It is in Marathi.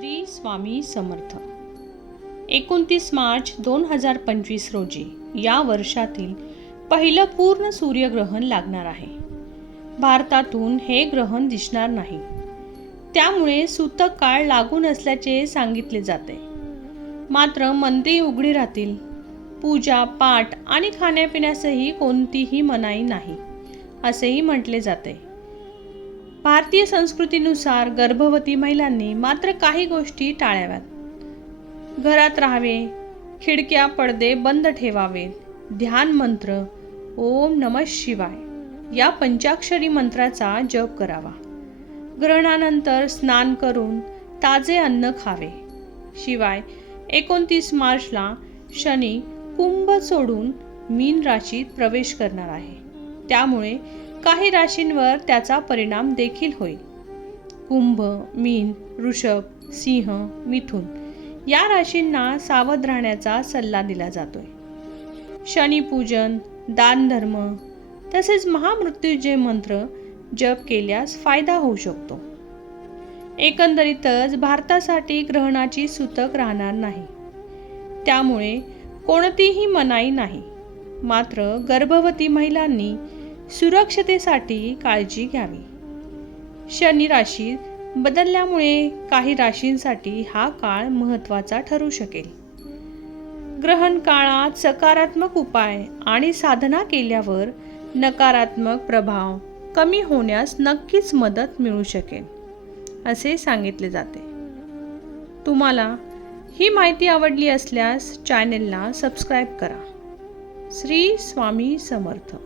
श्री स्वामी समर्थ. 29 मार्च 2025 रोजी या वर्षातील पहिलं पूर्ण सूर्यग्रहण लागणार आहे. भारतातून हे ग्रहण दिसणार नाही, त्यामुळे सूतक काळ लागून असल्याचे सांगितले जाते. मात्र मंदिरे उघडी राहतील. पूजा पाठ आणि खाण्यापिण्यासही कोणतीही मनाई नाही असेही म्हटले जाते. भारतीय संस्कृतीनुसार गर्भवती महिलांनी मात्र काही गोष्टी टाळाव्यात. घरात राहावे, खिडक्या पडदे बंद ठेवावेत, ध्यान मंत्र ओम नमः शिवाय या पंचाक्षरी मंत्राचा जप करावा. ग्रहणानंतर स्नान करून ताजे अन्न खावे. शिवाय 29 मार्चला शनी कुंभ सोडून मीन राशीत प्रवेश करणार आहे, त्यामुळे काही राशींवर त्याचा परिणाम देखील होईल. कुंभ, मीन, वृषभ, सिंह, मिथुन या राशींना सावध राहण्याचा सल्ला दिला जातोय. शनीपूजन, दानधर्म तसेच महामृत्युंजय मंत्र जप केल्यास फायदा होऊ शकतो. एकंदरीतच भारतासाठी ग्रहणाची सूतक राहणार नाही, त्यामुळे कोणतीही मनाई नाही. मात्र गर्भवती महिलांनी सुरक्षतेसाठी काळजी घ्यावी. शनी राशी बदलल्यामुळे काही राशींसाठी हा काळ महत्त्वाचा ठरू शकेल. ग्रहण काळात सकारात्मक उपाय आणि साधना केल्यावर नकारात्मक प्रभाव कमी होण्यास नक्कीच मदत मिळू शकेल असे सांगितले जाते. तुम्हाला ही माहिती आवडली असल्यास चॅनेलला सबस्क्राईब करा. श्री स्वामी समर्थ.